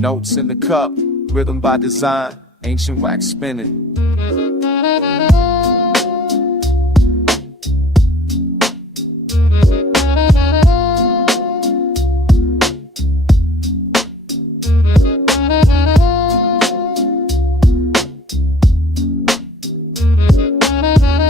Notes in the cup, rhythm by design, ancient wax spinning.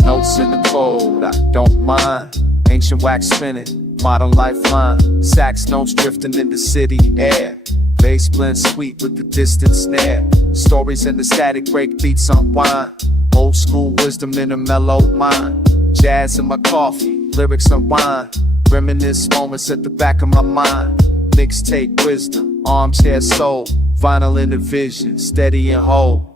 Notes in the cold, I don't mind. Ancient wax spinning, modern lifeline. Sax notes drifting in the city air. Bass blend sweet with the distant snare. Stories in the static break beats unwind. Old school wisdom in a mellow mind. Jazz in my coffee, lyrics unwind. Reminisce moments at the back of my mind. Mixtape wisdom, armchair soul. Vinyl in the vision, steady and whole.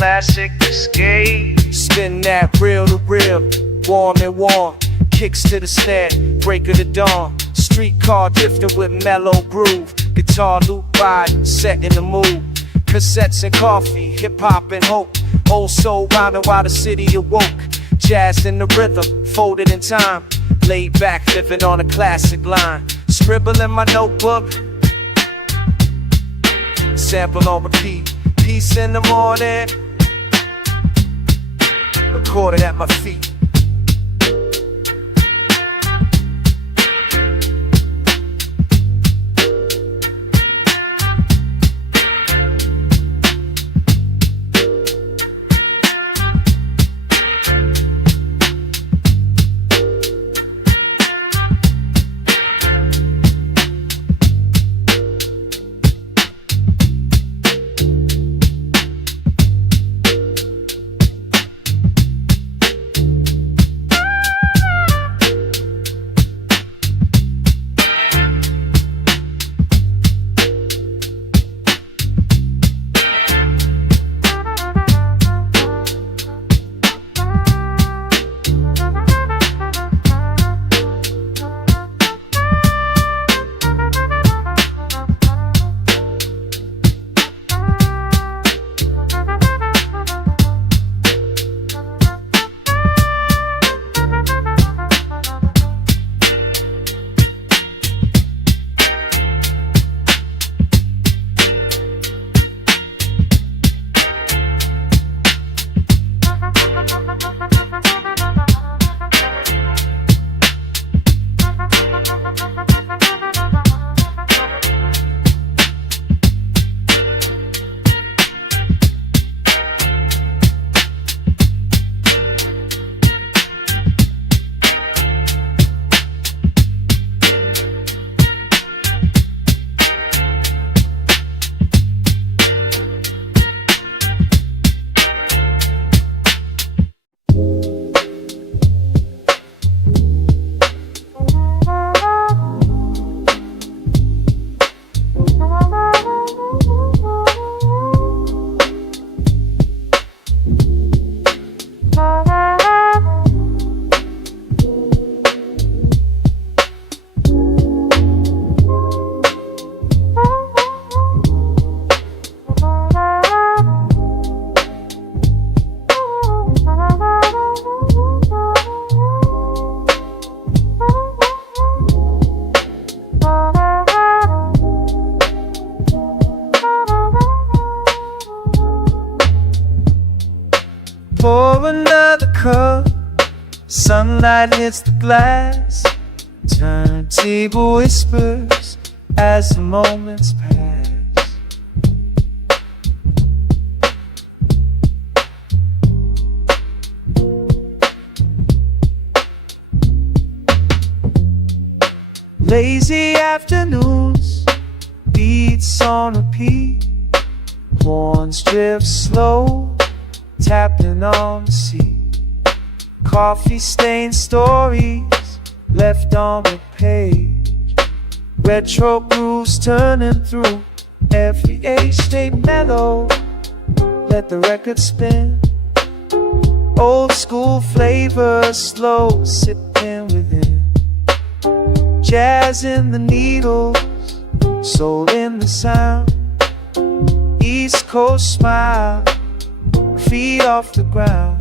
classic escape. Spin that reel to reel, warm and warm. Kicks to the snare, break of the dawn. Streetcar drifting with mellow groove. Guitar loop ride, set in the mood. Cassettes and coffee, hip hop and hope. Old soul rounding while the city awoke. Jazz in the rhythm, folded in time. Laid back, living on a classic line. Scribble in my notebook, sample on repeat. Peace in the morning, recorded at my feet. light hits the glass, turntable whispers as the moments pass. Lazy afternoons, beats on repeat, horns drift slow, tapping on the seat. Coffee-stained stories left on the page, retro grooves turning through every age. Stay mellow, let the record spin, old school flavor slow sipping within. Jazz in the needles, soul in the sound, East Coast smile, feet off the ground.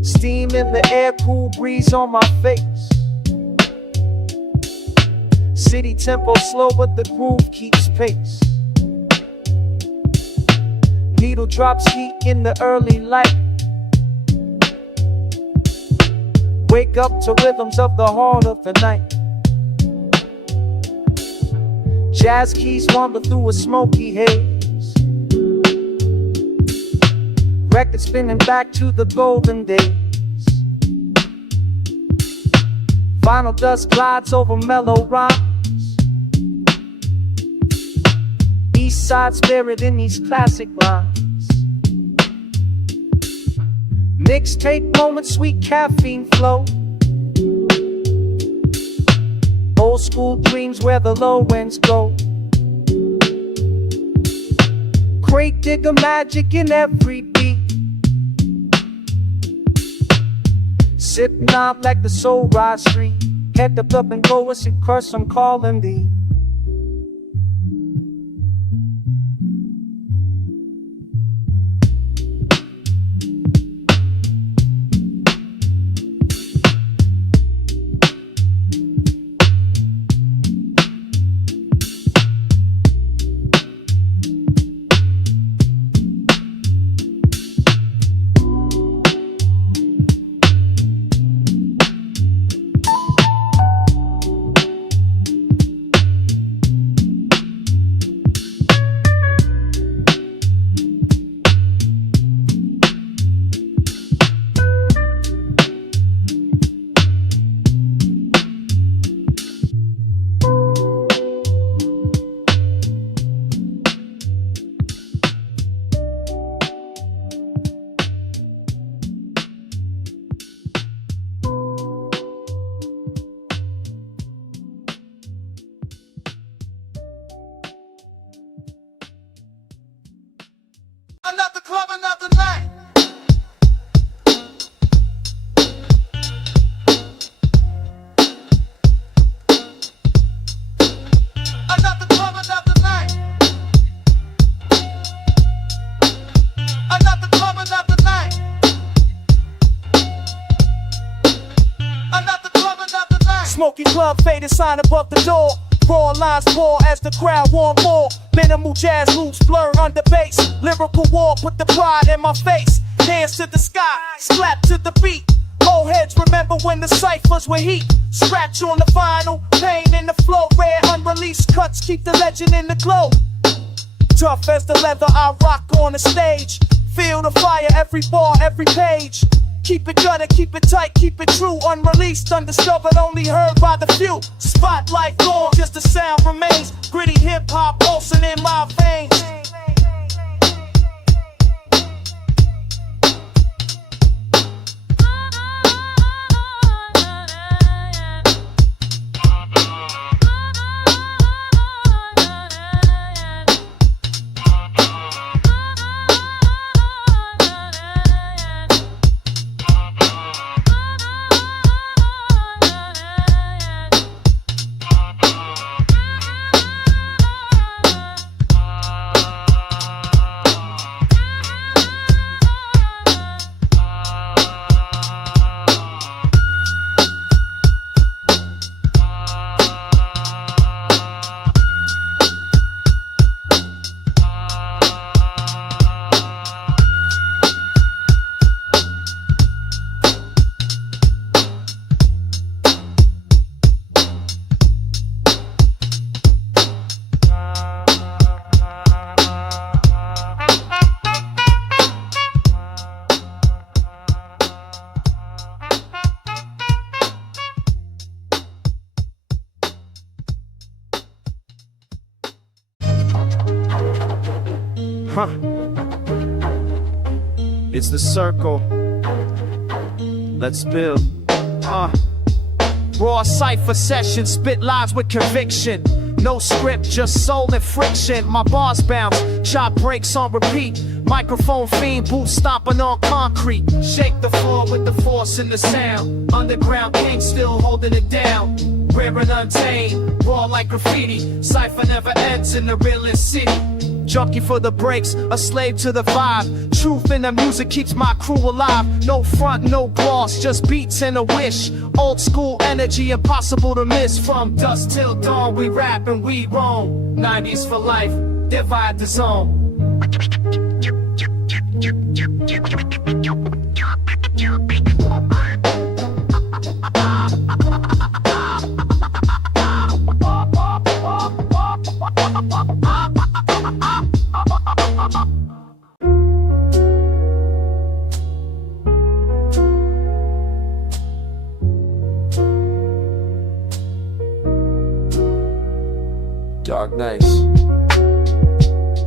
Steam in the air, cool breeze on my face. City tempo slow, but the groove keeps pace. Needle drops heat in the early light. Wake up to rhythms of the heart of the night. Jazz keys wander through a smoky haze. Record spinning back to the golden days. Vinyl dust glides over mellow rhymes. East side spirit in these classic lines. Mixtape moments, sweet caffeine flow. Old school dreams where the low ends go. Crate digger magic in every beat. Sitting out like the soul ride street. Head up and go as it curse, I'm calling thee. Another club, another night. Another club, another night. Another club, another night. Smoky club faded sign above the door. Raw lines pour as the crowd want more. Minimal jazz loops blur under bass. Lyrical war put the pride in my face. Hands to the sky, slap to the beat. Old heads remember when the ciphers were heat. Scratch on the vinyl, pain in the flow. Rare unreleased cuts keep the legend in the glow. Tough as the leather I rock on the stage. Feel the fire every bar, every page. Keep it gutter, keep it tight, keep it true. Unreleased, undiscovered, only heard by the few. Spotlight gone, just the sound remains. Gritty hip-hop pulsing in my veins. It's the circle. Let's build. Raw cypher session, spit lives with conviction. No script, just soul and friction. My bars bounce, chop breaks on repeat. Microphone fiend, boot stomping on concrete. Shake the floor with the force and the sound. Underground king still holding it down. Rare and untamed, raw like graffiti. Cypher never ends in the realest city. Junkie for the breaks, a slave to the vibe. Truth in the music keeps my crew alive. No front, no gloss, just beats and a wish. Old school energy, impossible to miss. From dusk till dawn, we rap and we roam. 90s for life, divide the zone. Dark nights,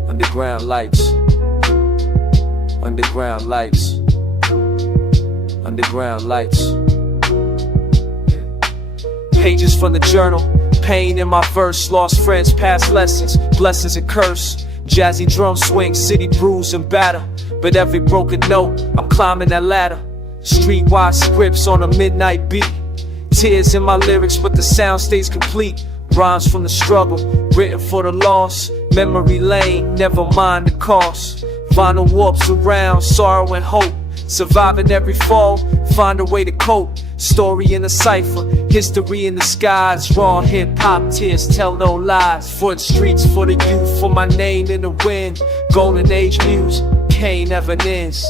underground lights, underground lights, underground lights. Pages from the journal, pain in my verse, lost friends, past lessons, blessings and curse. Jazzy drum swing, city bruise and batter. But every broken note, I'm climbing that ladder. Streetwise scripts on a midnight beat. Tears in my lyrics, but the sound stays complete. Rhymes from the struggle, written for the loss. Memory lane, never mind the cost. Vinyl warps around, sorrow and hope. Surviving every fall, find a way to cope. Story in the cipher, history in the skies. Raw hip-hop tears tell no lies. For the streets, for the youth, for my name in the wind. Golden age muse, Kane never ends.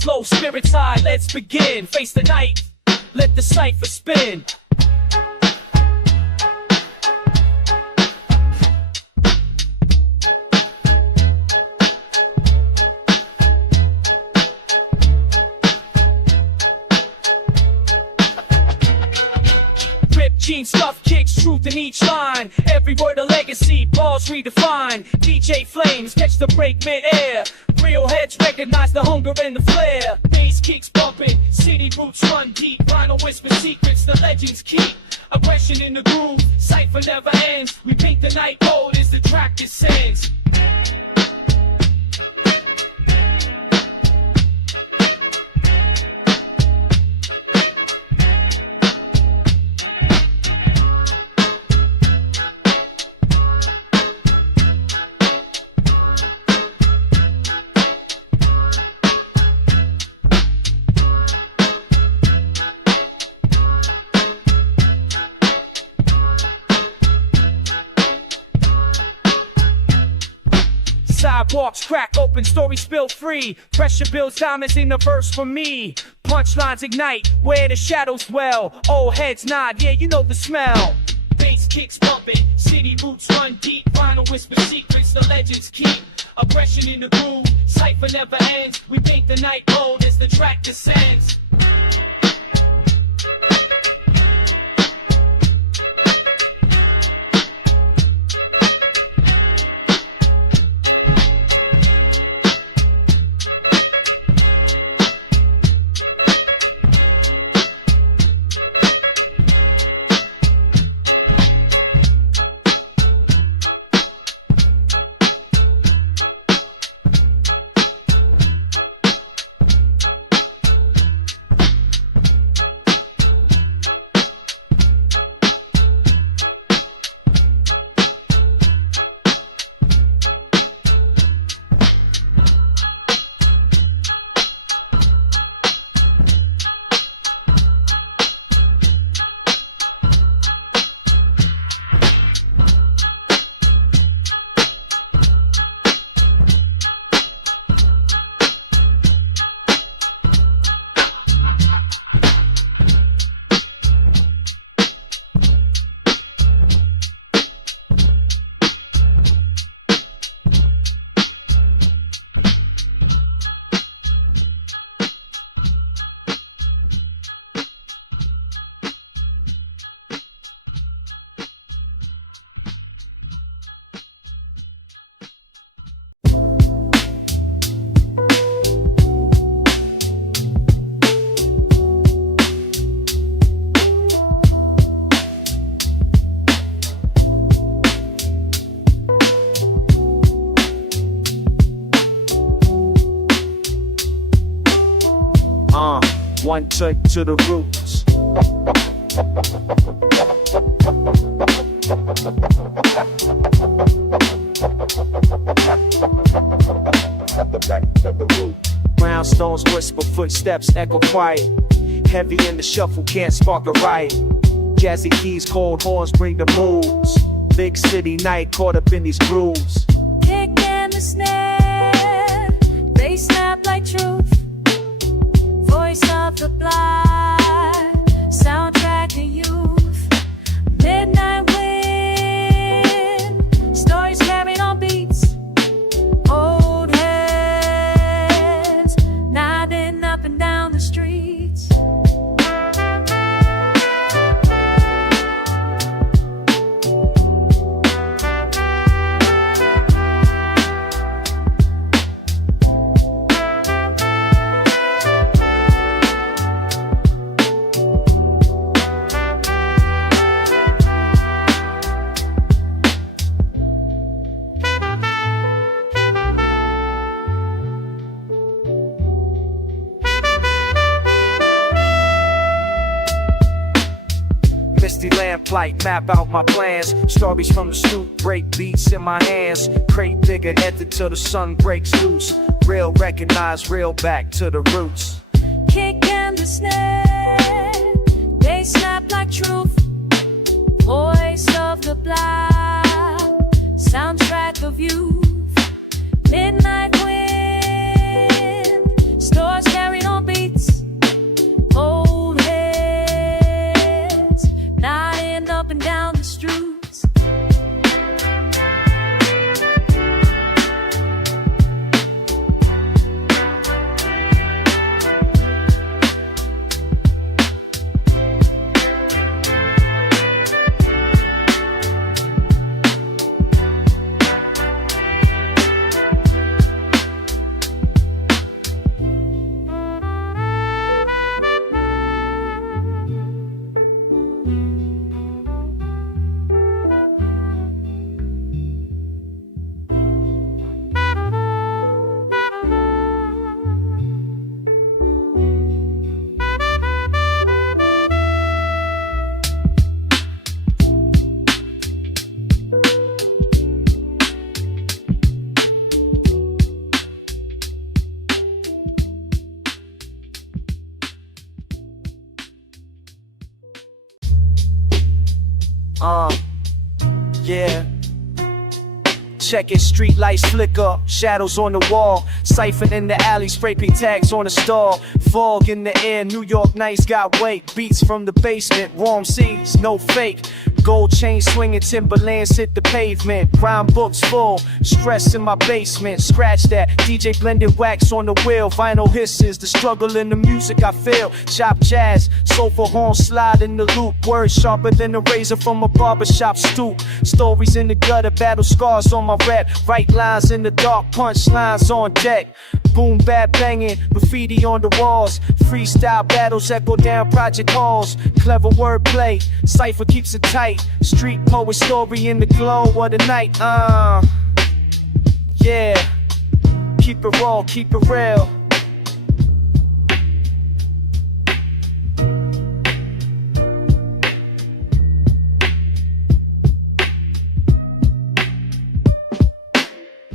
Heads low, spirits high, let's begin. Face the night, let the cipher spin. Jeans, stuff kicks, truth in each line. Every word a legacy, bars redefined. DJ flames, catch the break mid-air. Real heads recognize the hunger and the flare. Bass kicks bumping, city roots run deep. Vinyl whisper secrets, the legends keep. Aggression in the groove, cipher never ends. We paint the night gold as the track descends. Sidewalks crack open, stories spill free. Pressure builds diamonds in the verse for me. Punchlines ignite where the shadows dwell. Old heads nod, yeah, you know the smell. Bass kicks bumping, city roots run deep. Vinyl whisper secrets, the legends keep. Aggression in the groove, cipher never ends. We paint the night gold as the track descends. One take to the roots. Brownstones whisper, footsteps echo quiet. Heavy in the shuffle, can't spark a riot. Jazzy keys, cold horns bring the moves. Big city night caught up in these grooves. Kick and the snare, they snap like truth. Voice of the blind, soundtrack to youth. Midnight wind, stories carried on beats. Old heads nodding up and down the streets. Lamplight, map out my plans. Stories from the stoop, break beats in my hands. Crate digger, enter till the sun breaks loose. Real recognize, real back to the roots. Kick and the snare, they snap like truth. Voice of the blind, soundtrack of youth. Midnight wind, Doors carried on beats, old heads nodding up and down the streets. Yeah. Check it, street lights flicker, shadows on the wall. Siphon in the alley, spray paint tags on the stall. Fog in the air, New York nights got weight. Beats from the basement, warm seas, no fake. Gold chain swinging, Timberlands hit the pavement. Rhyme books full, stress in my basement. Scratch that, DJ blended wax on the wheel. Vinyl hisses, the struggle in the music I feel. Chop jazz, soulful horn slide in the loop. Words sharper than a razor from a barbershop stoop. Stories in the gutter, battle scars on my rep. Right lines in the dark, punch lines on deck. Boom, bad banging, graffiti on the walls. Freestyle battles echo down project halls. Clever wordplay, cypher keeps it tight. Street poet story in the glow of the night. Yeah, keep it raw, keep it real.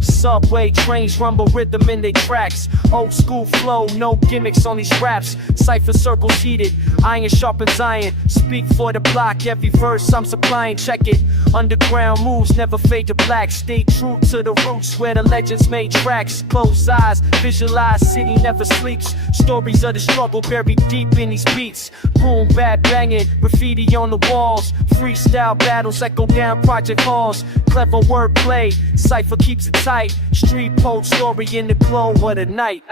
Subway trains rumble rhythm in they tracks. Old school flow, no gimmicks on these raps. Cypher circles heated, iron sharpens iron. Speak for the block, every verse I'm supplying. Check it, underground moves never fade to black. Stay true to the roots where the legends made tracks. Close eyes, visualize, city never sleeps. Stories of the struggle buried deep in these beats. Boom, bad banging, graffiti on the walls. Freestyle battles echo down project halls. Clever wordplay, cypher keeps it tight. Street poet story in the glow of the night.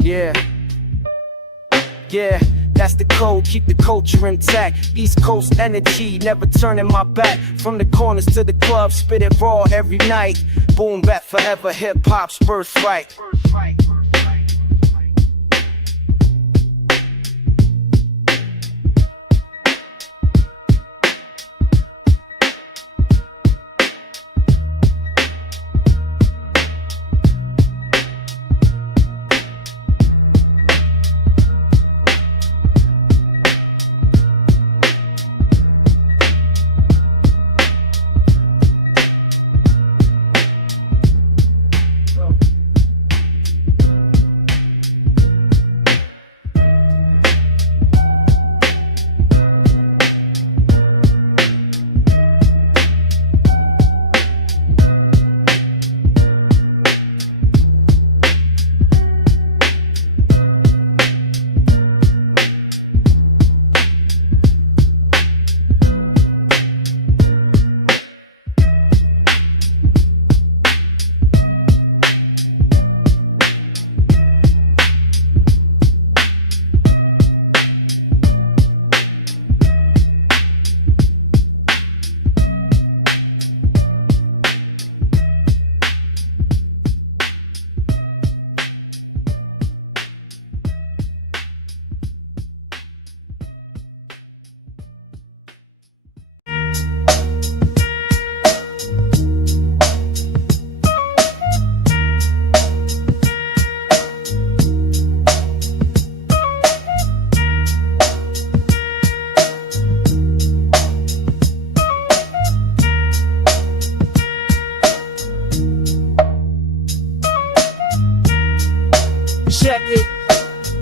Yeah, that's the code, keep the culture intact. East Coast energy, never turning my back. From the corners to the club, spit it raw every night. Boom bap forever, hip hop's birthright.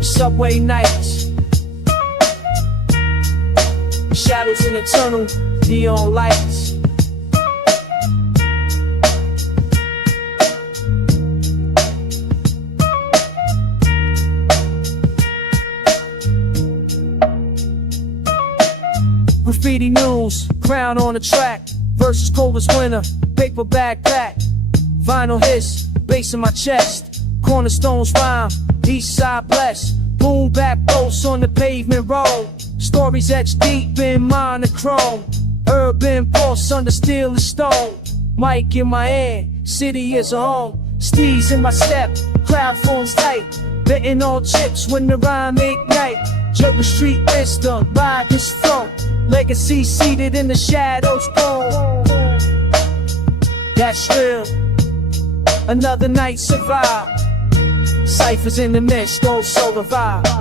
Subway nights, shadows and eternal neon lights. Graffiti news, crown on the track, verses cold as winter, paper backpack, vinyl hiss, bass in my chest, cornerstones rhyme, east side blessed, boom back posts on the pavement road, stories etched deep in monochrome, urban pulse under steel and stone, mic in my hand, city is a home, steez in my step, crowd forms tight, betting on chips when the rhyme ignite, jerking street wisdom, ride his throne, legacy seated in the shadows boom. That's real, another night survive, ciphers in the mist, old solar vibe.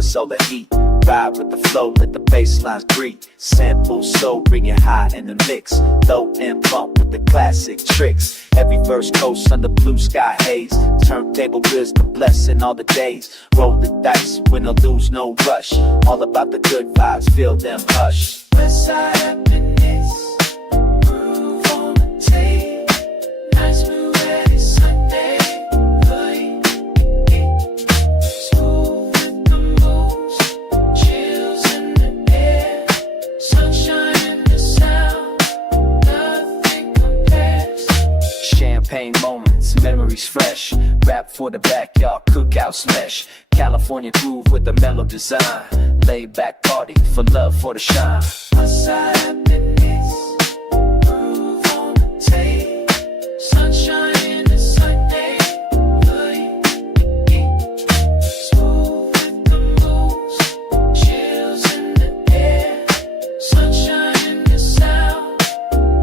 Solar heat, ride with the flow, let the bass lines breathe. Sample soul, bring it high in the mix. Low and bump with the classic tricks. Every verse coast under blue sky haze. Turntable wisdom, blessing all the days. Roll the dice, win or lose, no rush. All about the good vibes, feel them hush. Westside happiness, groove on the tape. Nice move every Sunday. Champagne moments, memories fresh. Rap for the backyard, cookout smash. California groove with the mellow design. Laid back party for love for the shine. Westside happiness, groove on the tape. Sunshine in the Sunday. Smooth with the moves, chills in the air. Sunshine in the sound,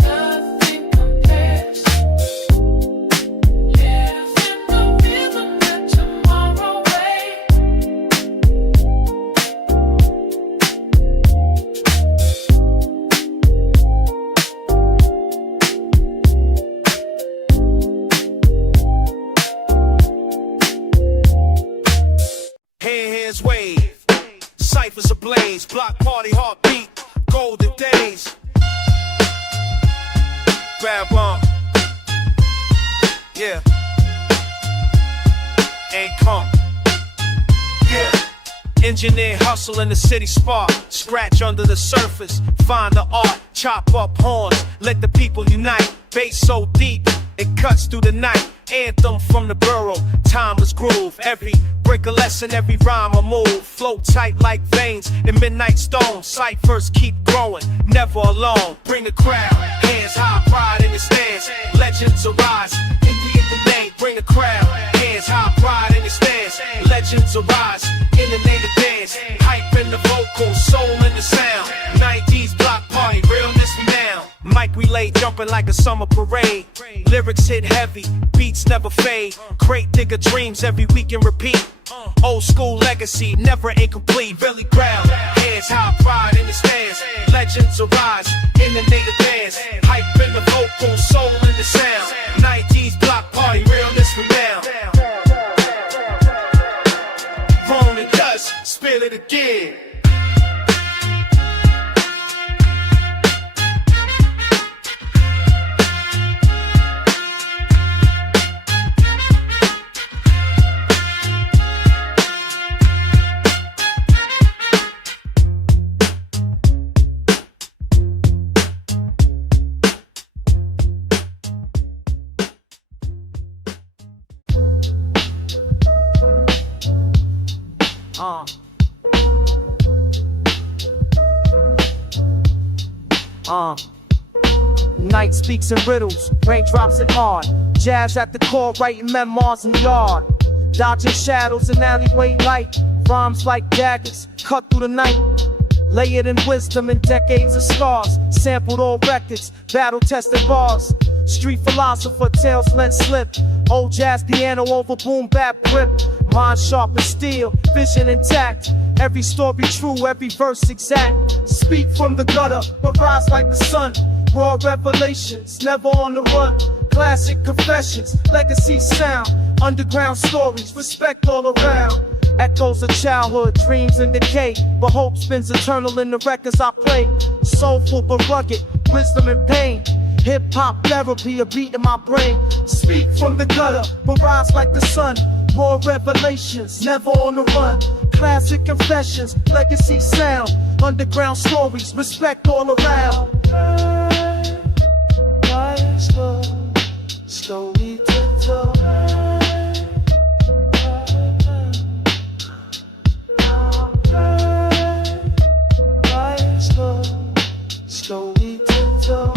nothing compares. Live in the rhythm that tomorrow Hands wave, ciphers ablaze, block party heartbeat, golden days. Grab on, yeah, and come, yeah. Engineer hustle in the city spark. Scratch under the surface, find the art. Chop up horns, let the people unite. Bass so deep, it cuts through the night. Anthem from the borough, timeless groove. Every break a lesson, every rhyme a move. Flow tight like veins in midnight stone. Ciphers keep growing, never alone. Bring the crowd, hands high, pride in the stands. Legends arise, in the name. Bring the crowd, hands high, pride in the stands. Legends arise, in the native dance. Hype in the vocals, soul in the sound. 90's block party, realness now. Mic relay jumping like a summer parade. Lyrics hit heavy, beats never fade. Crate digger dreams every week and repeat. Old school legacy, never incomplete. Really proud, hands high, pride in the stands. Legends arise, in the native dance. Hype in the vocals, soul in the sound. 90's block party, realness from down. Wrong and dust, spill it again. Night speaks in riddles, raindrops and hard. Jazz at the core, writing memoirs in yard. Dodging shadows in alleyway light. Rhymes like daggers, cut through the night. Layered in wisdom and decades of scars. Sampled all records, battle-tested bars. Street philosopher, tales let slip. Old jazz piano over boom bap grip. Mind sharp as steel, vision intact. Every story true, every verse exact. Speak from the gutter, but rise like the sun. Raw revelations, never on the run. Classic confessions, legacy sound. Underground stories, respect all around. Echoes of childhood, dreams and decay. But hope spins eternal in the records I play. Soulful but rugged, wisdom and pain. Hip-hop therapy, a beat in my brain. Speak from the gutter, but rise like the sun. Raw revelations, never on the run. Classic confessions, legacy sound. Underground stories, respect all around. Slowly tiptoe. Slowly tiptoe.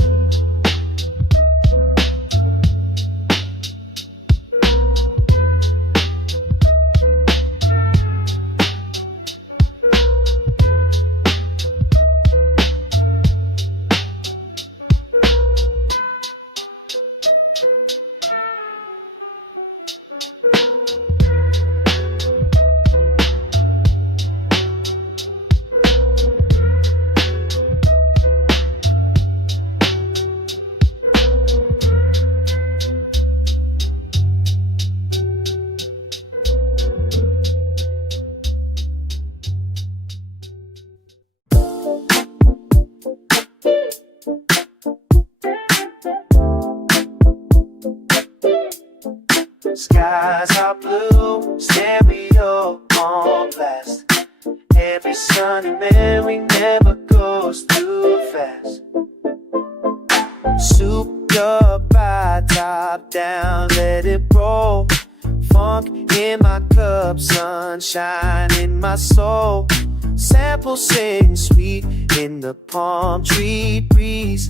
Skies are blue, stereo on blast. Every Sunday memory never goes too fast. Soup your body, top down, let it roll. Funk in my cup, sunshine in my soul. Sample sing sweet in the palm tree breeze.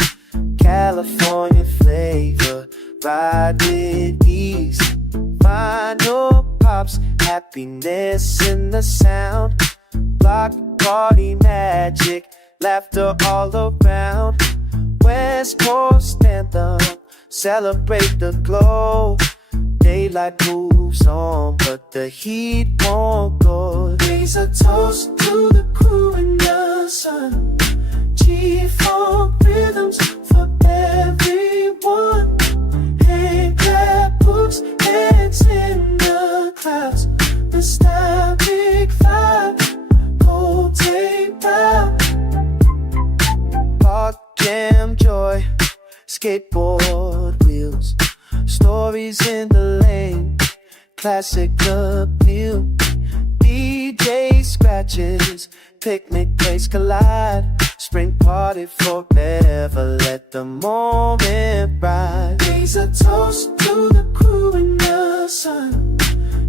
California flavor, ride with ease. Vinyl pops, happiness in the sound. Block party magic, laughter all around. West Coast anthem, celebrate the glow. Daylight moves on, but the heat won't go. Raise a toast to the crew in the sun. G-funk rhythms for everyone. Hand clap books, heads in the clouds. Nostalgic vibe, cold take proud. Park jam joy, skateboard wheels. Stories in the lane, classic appeal. DJ scratches, picnic place collide. Spring party forever, let the moment ride. Raise a toast to the crew in the sun.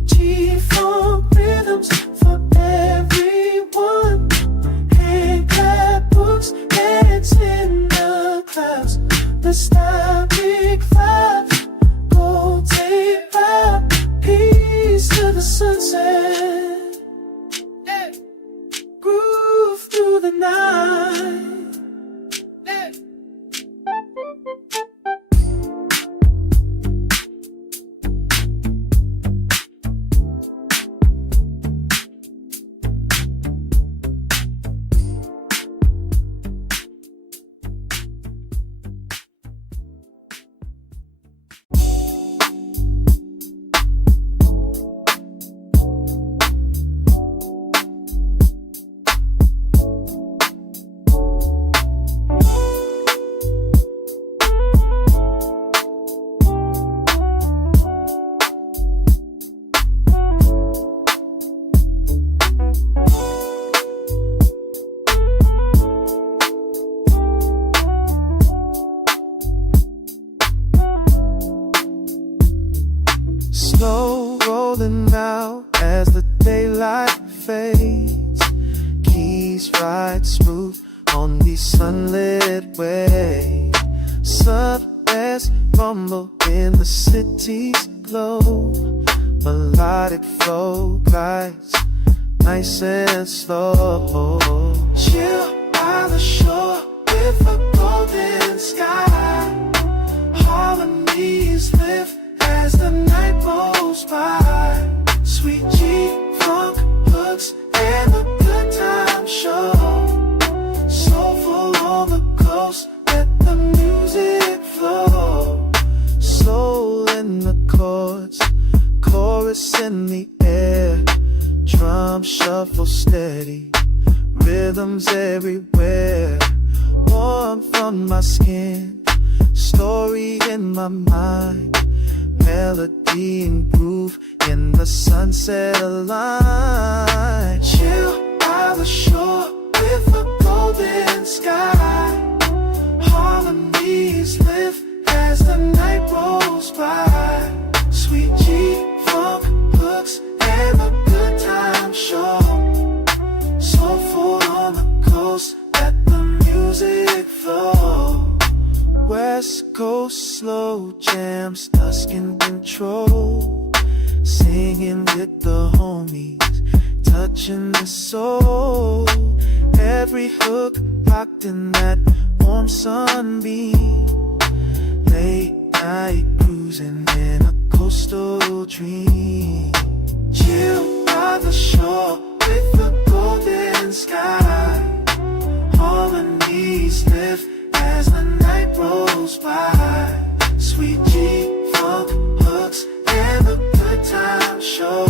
G-funk rhythms for everyone. Hand clap books, heads in the clouds. Nostalgic vibes, gold tape rap. Peace to the sunset. Groove through the night. Slow rolling out as the daylight fades. Keys ride smooth on the sunlit way. Subway's rumble in the city's glow. Melodic flow glides nice and slow. Chill by the shore with a golden sky. Harmonies live as the night rolls by. Sweet G-funk hooks and the good time show. Soulful on the coast, let the music flow. Soul in the chords, chorus in the air. Drum shuffle steady, rhythms everywhere. Warmth on my skin, story in my mind. Melody and groove in the sunset align. Chill by the shore with a golden sky. Harmonies live as the night rolls by. Sweet G-funk hooks and a good time show. Soulful on the coast, let the music flow. West Coast slow jams, dusk in control. Singing with the homies, touching the soul. Every hook locked in that warm sunbeam. Late night cruising in a coastal dream. Chill by the shore with the golden sky. Harmonies live as the night rolls by. Sweet G-funk hooks and the good time show.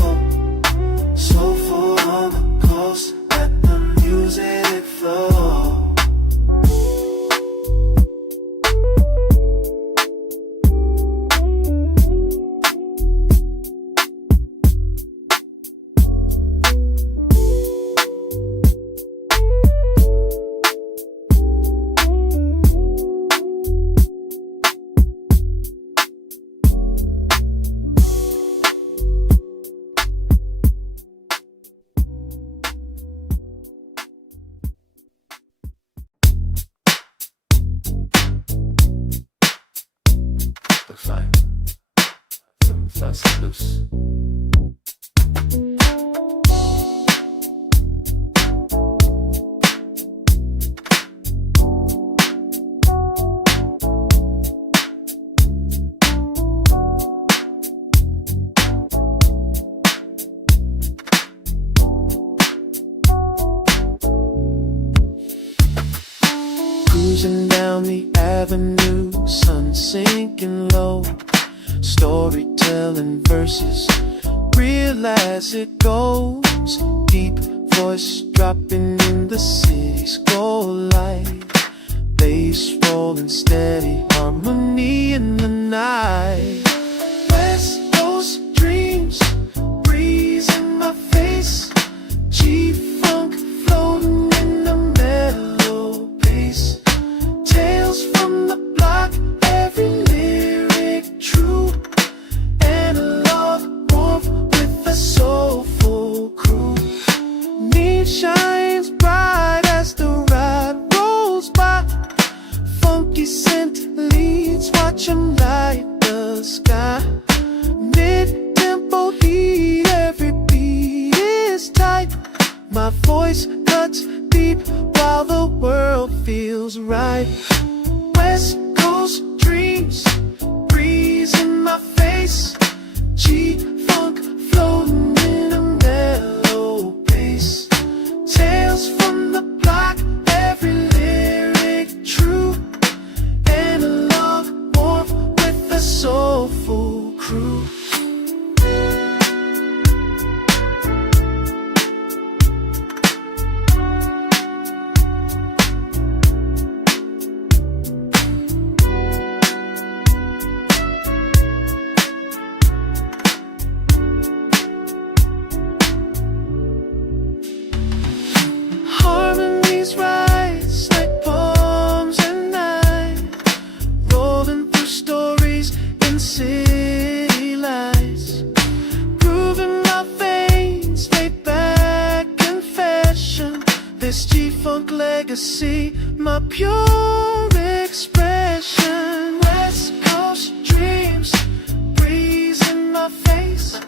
Soulful on the coast, let the music flow. Loose. Cruising down the avenue, sun sinking low. Storytelling verses, real as it goes. Deep voice dropping in the city's gold light. Bass rolling steady, harmony in the night. West Coast dreams, breeze in my face. Chief right. West Coast dreams, breeze in my face, G-funk floating in a mellow bass. Tales from the block, every lyric true, analog warmth with the soulful crew. Harmonies rise like poems at night, rolling through stories in city lights. Groove in my veins, laid back confession. This G-funk legacy, my pure expression. West Coast dreams, breeze in my face,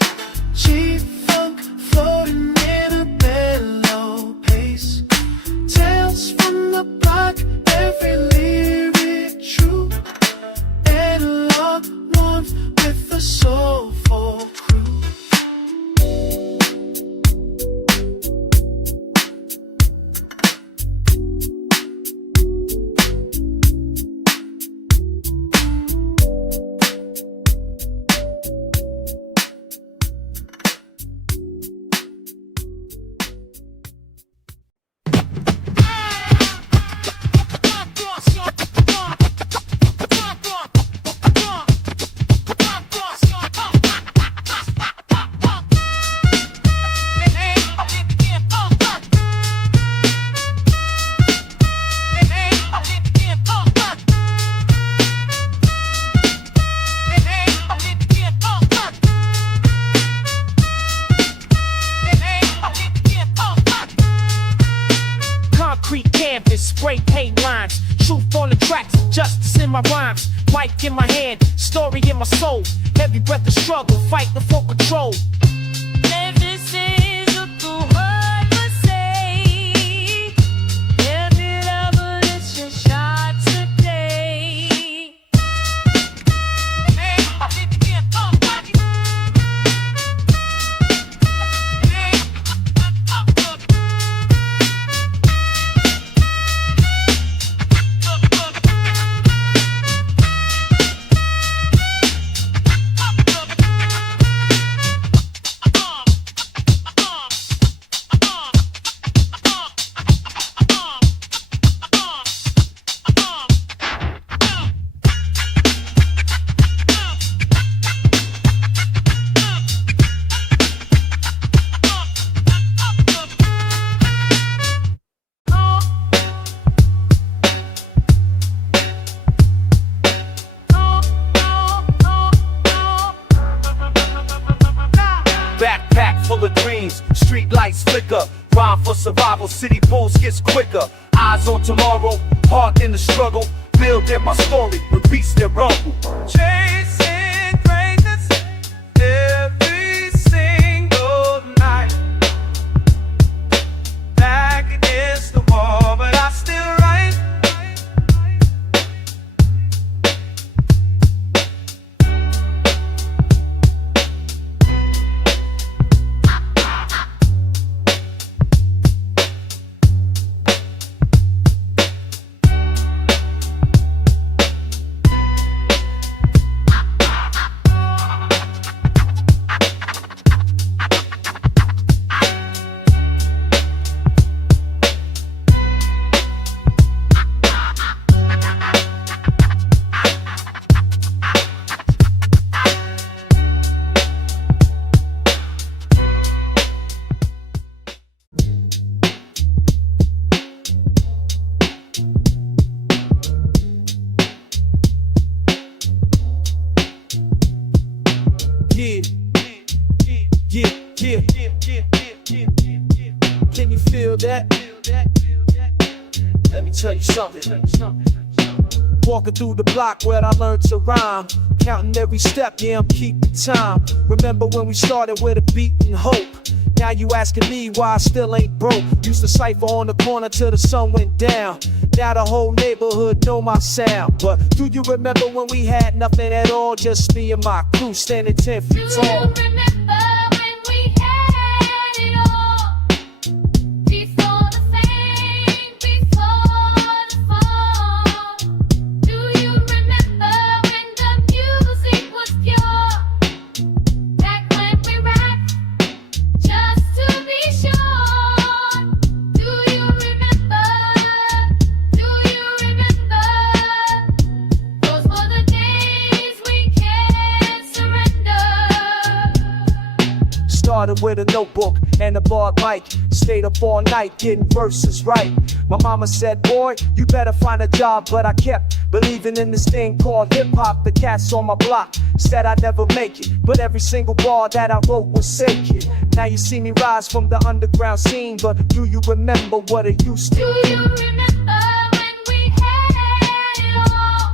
G-funk floating in a mellow pace. Tales from the block, every lyric true, analog warmth with the soulful crew. Concrete canvas, spray paint lines, truth on the tracks, justice in my rhymes. Mic in my hand, story in my soul. Every breath of struggle, fighting for control. This is what the world would say. Every level is just shot today. Backpack full of dreams, street lights flicker. Rhyme for survival, city pulse gets quicker. Eyes on tomorrow, heart in the struggle. Building my story, with beats that rumble. Chasing greatness every single night. Back against the wall, but I still write. Can you feel that? Let me tell you something. Walking through the block where I learned to rhyme. Counting every step, yeah, I'm keeping time. Remember when we started with a beat and hope. Now you asking me why I still ain't broke. Used to cipher on the corner till the sun went down. Now the whole neighborhood know my sound. But do you remember when we had nothing at all? Just me and my crew standing 10 feet Do you tall. remember when we had it all? Before the fame, before the fall. Do you remember when the music was pure? Back when we rapped, just to be sure. Do you remember? Do you remember? Those were the days we can't surrender. Started with a notebook and a bar mic. Stayed up all night getting verses right. My mama said, boy, you better find a job. But I kept believing in this thing called hip-hop. The cats on my block said I'd never make it, but every single bar that I wrote was sacred. Now you see me rise from the underground scene, but do you remember what it used to Do you remember when we had it all?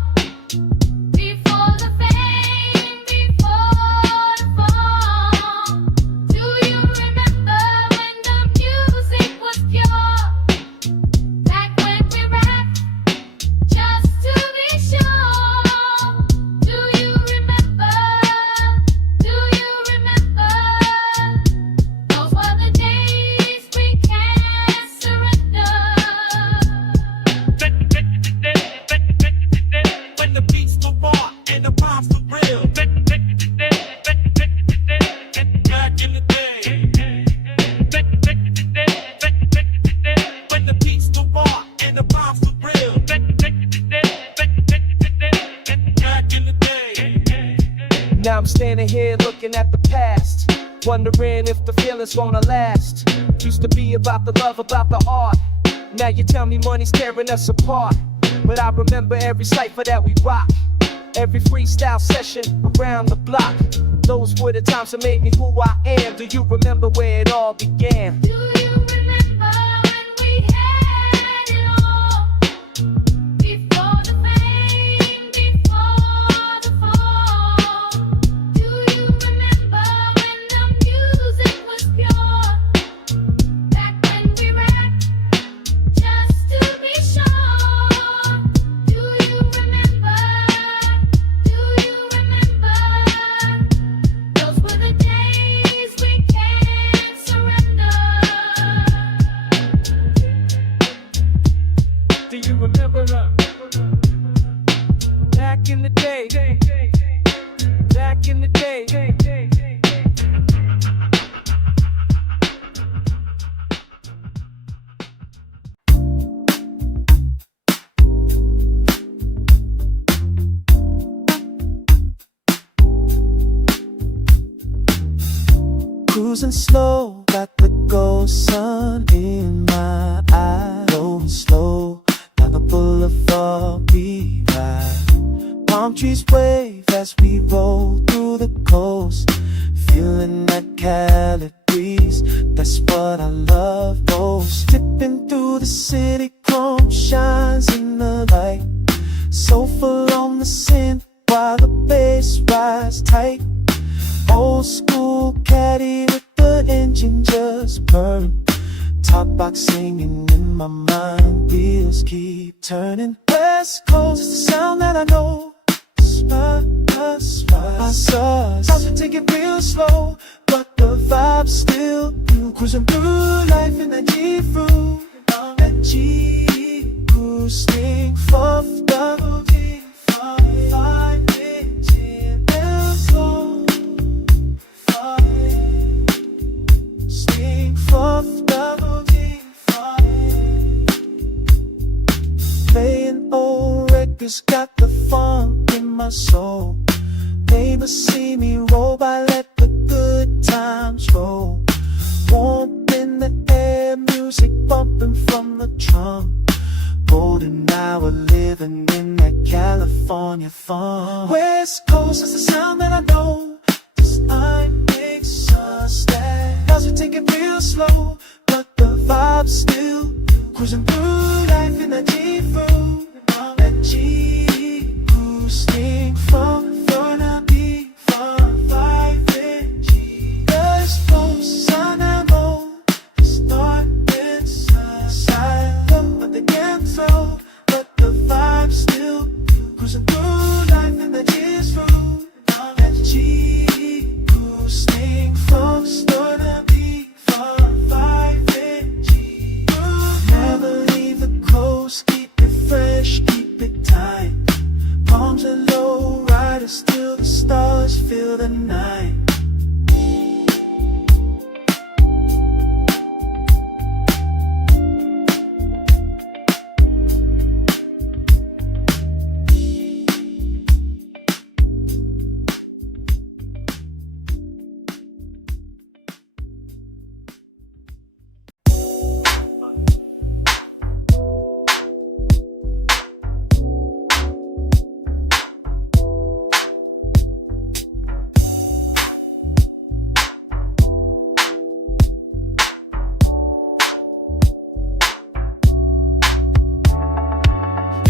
Before the fame, before the fall. Do you remember when the music was pure? Back when we rapped, just to be sure. Do you remember? Do you remember? Those were the days we can't surrender. When the beats go raw and the rhymes go real. Back in the day. When the beats go raw and the rhymes go real. Back in the day. Now I'm standing here looking at the past, wondering if the feeling's gonna last. Used to be about the love, about the art. Now you tell me money's tearing us apart. But I remember every cipher that we rock, every freestyle session around the block. Those were the times that made me who I am. Do you remember where it all began? Do you remember when we had it all? Before the fame, before the fall. Do you remember when the music was pure? Back when we rapped, just to be sure. Do you remember? Do you remember? Those were the days we can't surrender. Do you remember back in the day? Back in the day. Cruising slow, got the ghost sun in my eye. Going slow, down the boulevard we ride. Palm trees wave as we roll through the coast. Feeling that Cali breeze, that's what I love most. Dipping through the city, chrome shines in the light. Soulful on the synth while the bass rides tight. Old school caddy with the engine just burn. Top box singing in my mind, wheels keep turning. West Coast is the sound that I know. Spot, I saw us take it real slow, but the vibe's still new. Cruising through life in that Jeep through. That Jeep boosting for double D. 5 engine and slow. Sting for double D. Playing old records, got the funk in my soul. Neighbors see me roll by, let the good times roll. Warmth in the air, music bumping from the trunk. Golden hour living in that California fun. West Coast is the sound that I know. This line makes us stand. Cause we take it real slow, but the vibe's still cruising through life in that Jeep through. That Jeep boosting from Florida B. 5 G. West Coast, sun and moon.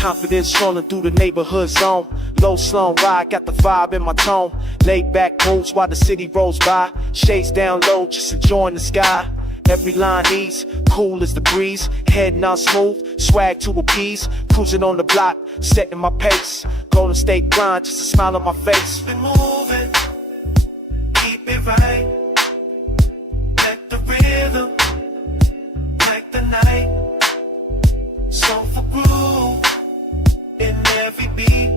Confidence rolling through the neighborhood zone. Low slung ride, got the vibe in my tone. Laid back moves while the city rolls by. Shades down low, just enjoying the sky. Every line ease, cool as the breeze. Head on smooth, swag to appease. Cruising on the block, setting my pace. Golden State grind, just a smile on my face. Been moving, keep it right. Let the rhythm, like the night. Soulful groove in every beat.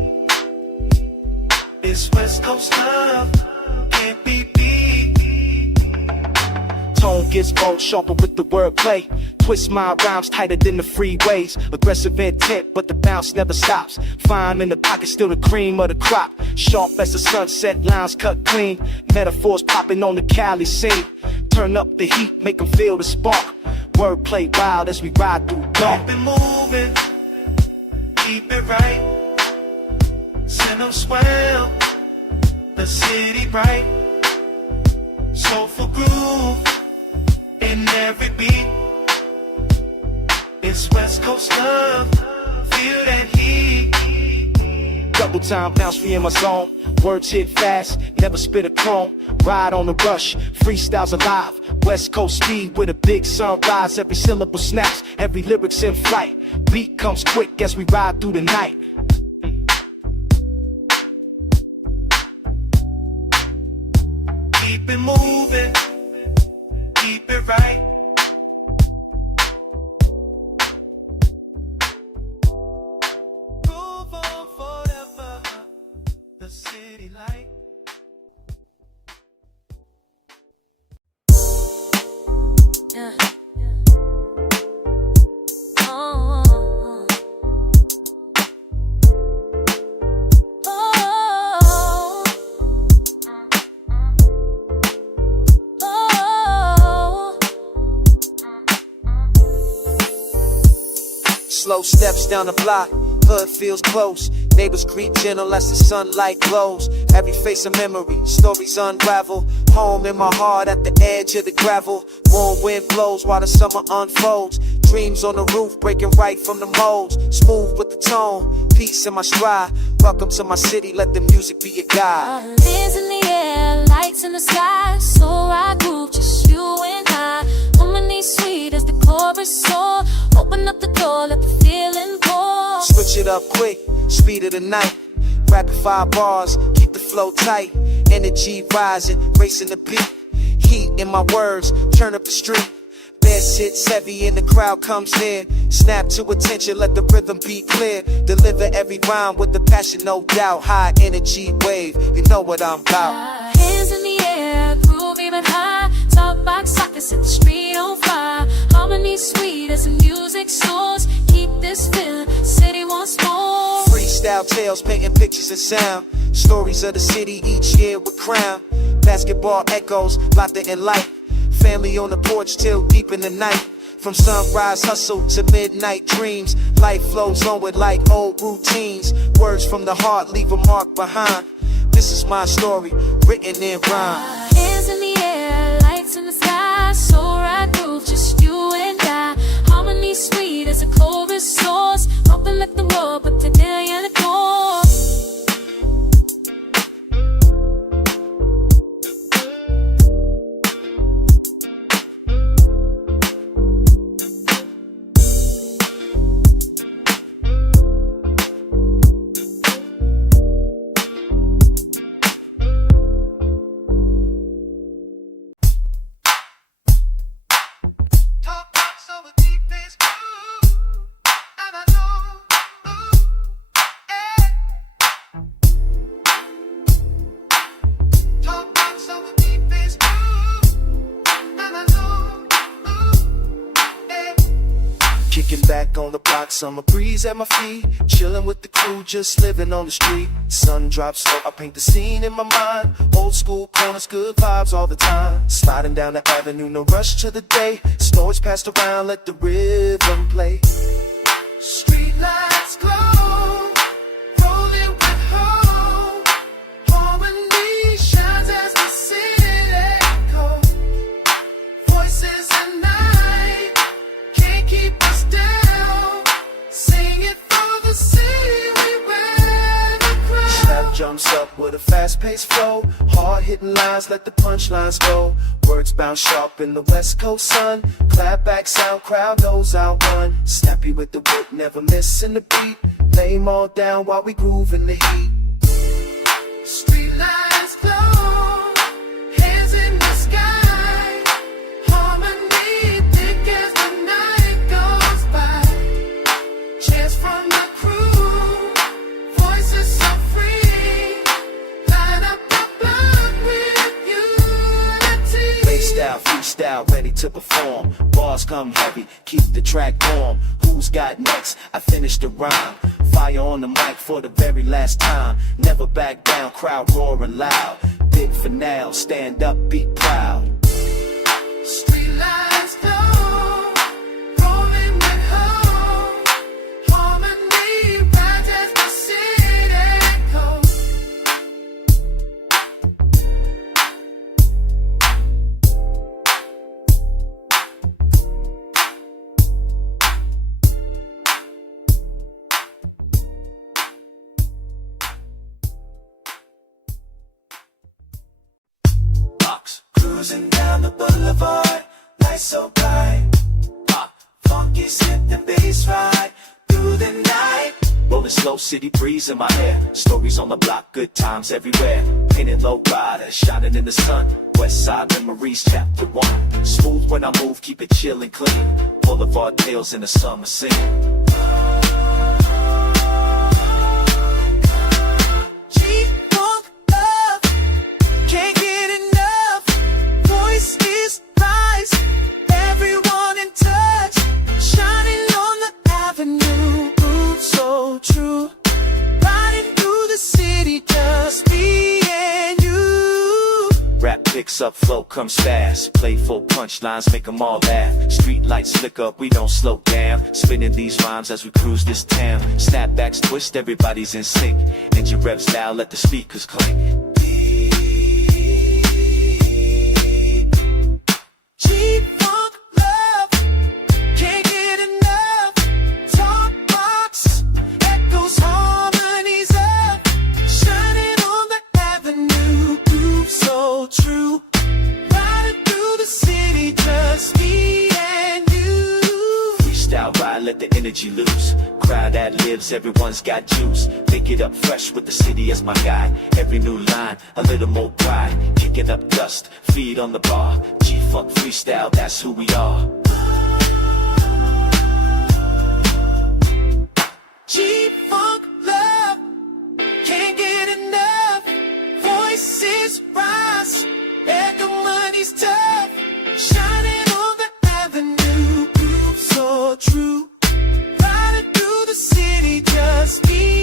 It's West Coast love, can't be beat. Tone gets bold, sharper with the wordplay. Twist my rhymes tighter than the freeways. Aggressive intent, but the bounce never stops. Fine in the pocket, still the cream of the crop. Sharp as the sunset, lines cut clean. Metaphors popping on the Cali scene. Turn up the heat, make them feel the spark. Wordplay wild as we ride through dark. Keep it moving, keep it right. Send them swell, the city bright. Soulful groove in every beat. It's West Coast love, feel that heat. Double time bounce me in my zone. Words hit fast, never spit a chrome. Ride on the rush, freestyles alive. West Coast speed with a big sunrise. Every syllable snaps, every lyric's in flight. Beat comes quick as we ride through the night. Keep it moving, keep it right. Groove on forever, the city light. Yeah. Oh. Oh. Oh. Slow steps down the block, hood feels close. Neighbors greet gentle as the sunlight glows. Every face a memory, stories unravel. Home in my heart at the edge of the gravel. Warm wind blows while the summer unfolds. Dreams on the roof breaking right from the molds. Smooth with the tone, peace in my stride. Welcome to my city, let the music be your guide. Hands in the air, lights in the sky. So I groove, just you and I. Harmony sweet as the chorus soar. Open up the door, let the feeling pour. Switch it up quick, speed of the night. Rapid fire bars, keep the flow tight. Energy rising, racing the beat. Heat in my words, turn up the street. Bass hits heavy and the crowd comes near. Snap to attention, let the rhythm be clear. Deliver every rhyme with the passion, no doubt. High energy wave, you know what I'm about. Hands in the air, groove even high. Talk box sockets, set the street on fire. Harmony sweet as the music soars. Keep this feeling, city wants more. Freestyle tales, painting pictures and sound. Stories of the city each year with crown. Basketball echoes, laughter and light. Family on the porch till deep in the night. From sunrise hustle to midnight dreams. Life flows onward like old routines. Words from the heart leave a mark behind. This is my story, written in rhyme. Hands in the air, lights in the sky. So I groove, just you and I. Harmony sweet as a chorus soars. Open let the roar, but today in the core. Talk about so deep this groove, and I know, yeah. Talk about so deep this groove, and I know, yeah. Kicking back on the block, summer breeze at my feet. Chilling with the crew, just living on the street. Sun drops slow, I paint the scene in my mind. Old school corners, good vibes all the time. Sliding down the avenue, no rush to the day. Snows passed around, let the rhythm play. Street lights glow, rolling with hope. Harmony shines as the city echoes. Voices at night can't keep us down. Sing it for the city. nice flow, hard-hitting lines, let the punchlines go. Words bounce sharp in the West Coast sun. Clap back sound, crowd knows I'll run. Snappy with the whip, never missing the beat. Lay 'em all down while we groove in the heat. Street lights glow, hands in the sky. Harmony thick as the night goes by. Chants from the crew, voices so free. Line up the block with unity. Freestyle, freestyle, ready to perform. Bars come heavy, keep the track warm. Who's got next? I finish the rhyme. Fire on the mic for the very last time. Never back down, crowd roaring loud. Big for now, stand up, be proud. Street lights glow, rolling with hope. Harmony rides as the city goes. Cruising down the boulevard, lights so bright. Pop, funky's hit the bass ride through the night. Rolling slow, city breeze in my hair. Stories on the block, good times everywhere. Painted low rider, shining in the sun. West side memories, chapter 1. Smooth when I move, keep it chill and clean. Boulevard tales in the summer scene. G-Funk love, can't get enough. Voice is rise, everyone in touch. Shining on the avenue, groove so true. Riding through the city, just me and you. Rap picks up, flow comes fast. Playful punchlines make them all laugh. Street lights flick up, we don't slow down. Spinning these rhymes as we cruise this town. Snapbacks twist, everybody's in sync. Engine revs now, let the speakers clink. G-Funk love, can't get enough. Talk box, echoes, harmonies up. Shining on the avenue, groove so true. Riding through the city, just me and you. Freestyle ride, let the energy loose. Crowd ad libs, everyone's got juice. Pick it up fresh with the city as my guide. Every new line, a little more pride. Kicking up dust, feet on the bar. G-Funk freestyle, that's who we are. G-Funk love, can't get enough. Voices rise, echo money's tough. Shining on the avenue, groove so true. Riding through the city, just me